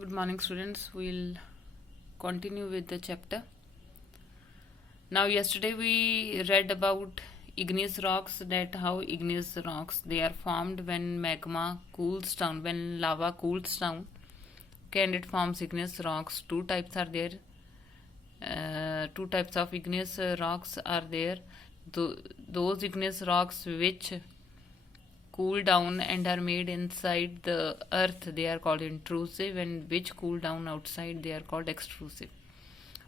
Good morning, students. We'll continue with the chapter. Now, yesterday we read about igneous rocks, that how igneous rocks they are formed when magma cools down, when lava cools down. Okay, and it forms igneous rocks. Two types are there. Two types of igneous rocks are there. Those igneous rocks which cool down and are made inside the earth, they are called intrusive, and which cool down outside, they are called extrusive.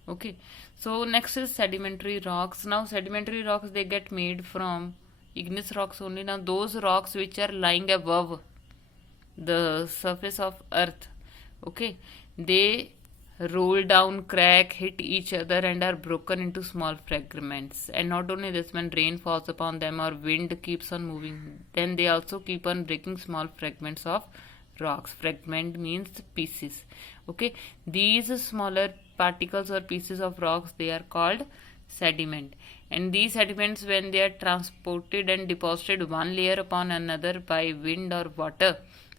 Okay, so next is sedimentary rocks. Now sedimentary rocks, they get made from igneous rocks only. Now those rocks which are lying above the surface of earth, okay, they roll down, crack, hit each other, and are broken into small fragments. And not only this, when rain falls upon them or wind keeps on moving, then they also keep on breaking small fragments of rocks. Fragment means pieces. Okay, these smaller particles or pieces of rocks, they are called sediment. And these sediments, when they are transported and deposited one layer upon another by wind or water,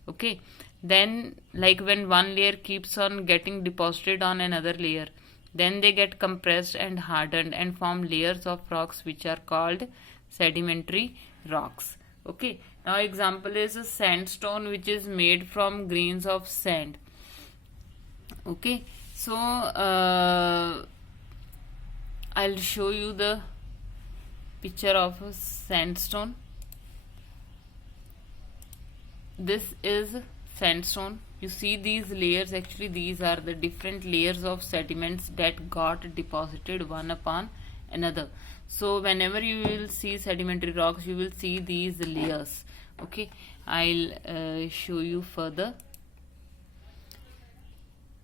okay, then like when one layer keeps on getting deposited on another layer, then they get compressed and hardened and form layers of rocks which are called sedimentary rocks. Okay, now example is a sandstone which is made from grains of sand. Okay, so I'll show you the picture of a sandstone. This is sandstone. You see these layers, actually these are the different layers of sediments that got deposited one upon another. So whenever you will see sedimentary rocks, you will see these layers. Okay, I'll show you further.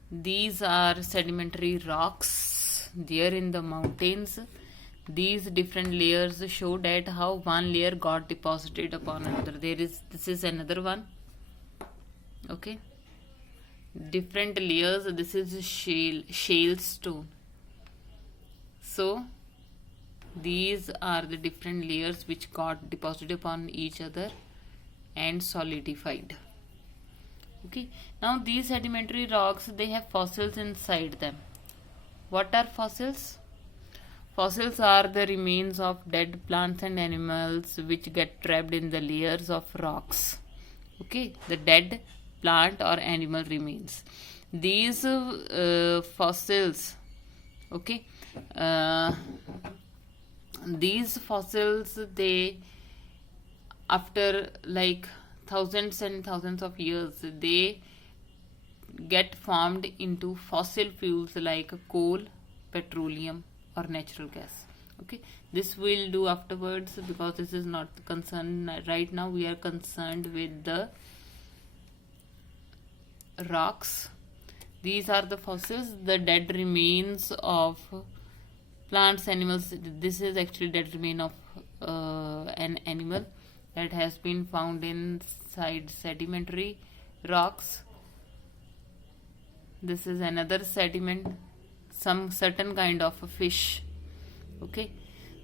These are sedimentary rocks there in the mountains. These different layers show that how one layer got deposited upon another. This is another one. Okay, different layers. This is shale stone. So these are the different layers which got deposited upon each other and solidified. Okay, now these sedimentary rocks, they have fossils inside them. What are fossils? Fossils are the remains of dead plants and animals which get trapped in the layers of rocks. Okay, the dead plant or animal remains. These fossils, okay, these fossils, they, after like thousands and thousands of years, they get formed into fossil fuels like coal, petroleum, or natural gas. Okay, this we'll do afterwards because this is not concerned right now. We are concerned with the rocks. These are the fossils, the dead remains of plants, animals. This is actually dead remain of an animal that has been found inside sedimentary rocks. This is another sediment, some certain kind of a fish. Okay,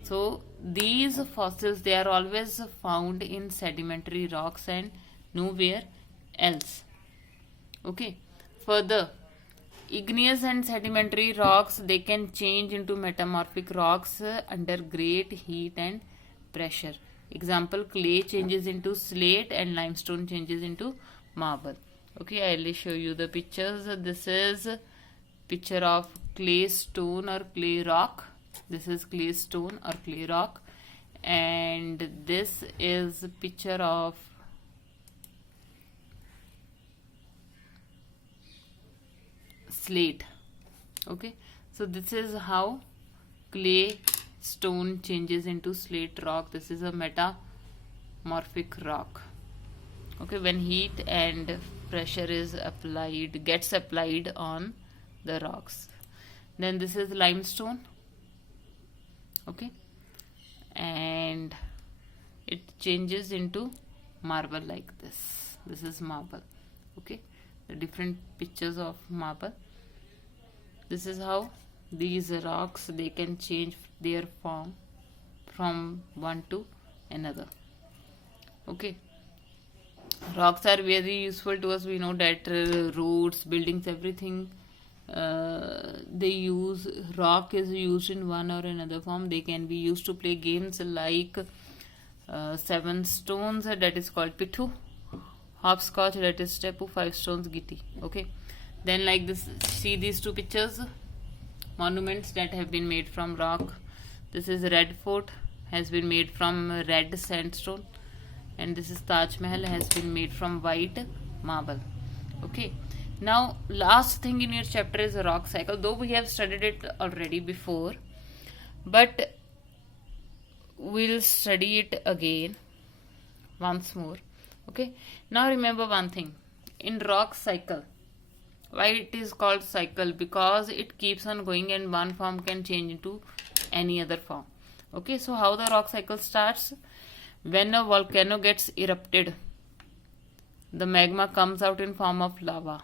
so these fossils, they are always found in sedimentary rocks and nowhere else. Okay, further, igneous and sedimentary rocks, they can change into metamorphic rocks under great heat and pressure. Example, clay changes into slate and limestone changes into marble. Okay, I'll show you the pictures. This is picture of clay stone or clay rock. This is clay stone or clay rock, and this is a picture of slate. Okay, so this is how clay stone changes into slate rock. This is a metamorphic rock. Okay, when heat and pressure is applied, gets applied on the rocks. Then this is limestone. Okay, and it changes into marble like this. This is marble. Okay, the different pictures of marble. This is how these rocks, they can change their form from one to another. Okay, Rocks are very useful to us. We know that roads, buildings, everything, they use rock is used in one or another form. They can be used to play games like seven stones, that is called pithu, hopscotch, that is steppu, five stones gitti. Okay, then like this, see these two pictures, monuments that have been made from rock. This is Red Fort, has been made from red sandstone, and this is Taj Mahal, has been made from white marble. Okay, now last thing in your chapter is a rock cycle, though we have studied it already before, but we'll study it again once more. Okay, now remember one thing, in rock cycle, why it is called cycle? Because it keeps on going and one form can change into any other form. Okay, so how the rock cycle starts? When a volcano gets erupted, the magma comes out in form of lava.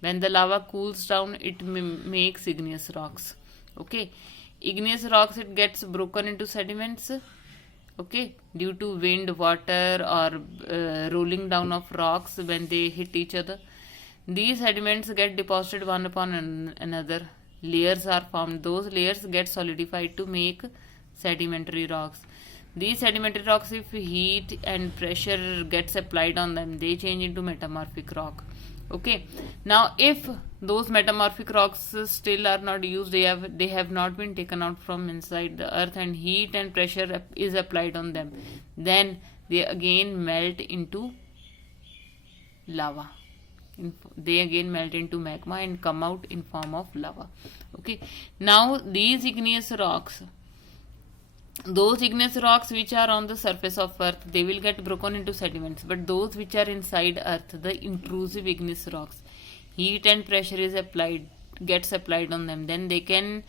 When the lava cools down, it makes igneous rocks. Okay, igneous rocks, it gets broken into sediments. Okay, due to wind, water, or rolling down of rocks when they hit each other. These sediments get deposited one upon another. Layers are formed. Those layers get solidified to make sedimentary rocks. These sedimentary rocks, if heat and pressure gets applied on them, they change into metamorphic rock. Okay, now if those metamorphic rocks still are not used, they have not been taken out from inside the earth, and heat and pressure is applied on them, then they again melt into lava. They again melt into magma and come out in form of lava. Okay, now these igneous rocks, those igneous rocks which are on the surface of earth, they will get broken into sediments, but those which are inside earth, the intrusive igneous rocks, heat and pressure gets applied on them, then they can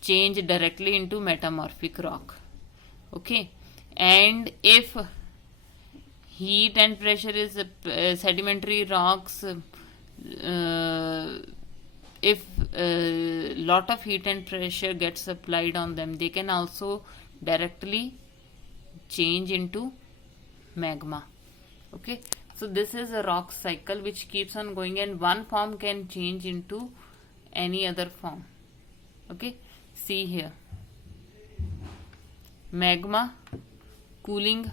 change directly into metamorphic rock. Okay, and if heat and pressure is sedimentary rocks, if lot of heat and pressure gets applied on them, they can also directly change into magma. Okay, so this is a rock cycle which keeps on going, and one form can change into any other form. Okay, see here, magma cooling,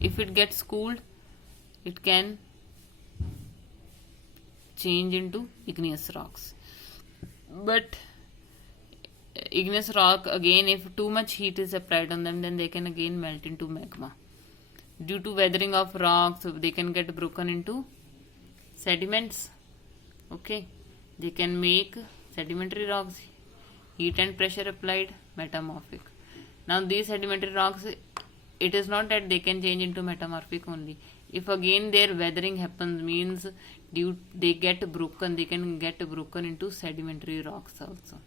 if it gets cooled, it can change into igneous rocks. But igneous rock, again, if too much heat is applied on them, then they can again melt into magma. Due to weathering of rocks, they can get broken into sediments. Okay, they can make sedimentary rocks, heat and pressure applied, metamorphic. Now these sedimentary rocks, it is not that they can change into metamorphic only. If again their weathering happens, means they can get broken into sedimentary rocks also.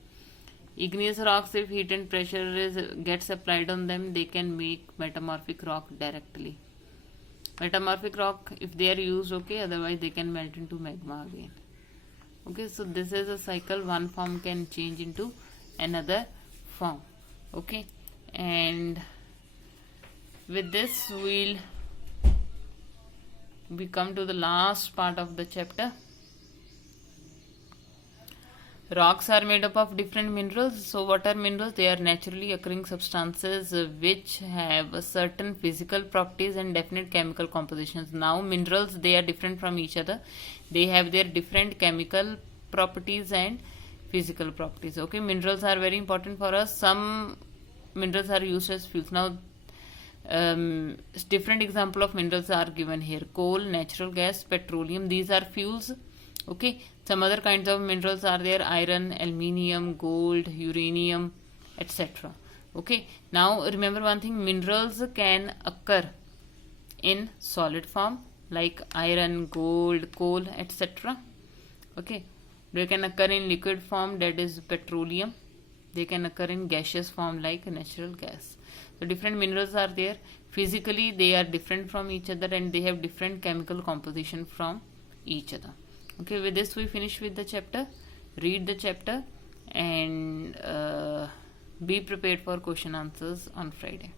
Igneous rocks, if heat and pressure gets applied on them, they can make metamorphic rock directly. Metamorphic rock, if they are used, okay, otherwise they can melt into magma again. Okay, so this is a cycle, one form can change into another form. Okay, and with this we come to the last part of the chapter. Rocks are made up of different minerals. So what are minerals? They are naturally occurring substances which have certain physical properties and definite chemical compositions. Now minerals, they are different from each other. They have their different chemical properties and physical properties. Okay, minerals are very important for us. Some minerals are used as fuels. Now different example of minerals are given here: coal, natural gas, petroleum. These are fuels. Okay, some other kinds of minerals are there: iron, aluminium, gold, uranium, etc. Okay, now remember one thing: minerals can occur in solid form like iron, gold, coal, etc. Okay, they can occur in liquid form, that is petroleum. They can occur in gaseous form like natural gas. So different minerals are there. Physically they are different from each other, and they have different chemical composition from each other. Okay, with this we finish with the chapter. Read the chapter and be prepared for question answers on Friday.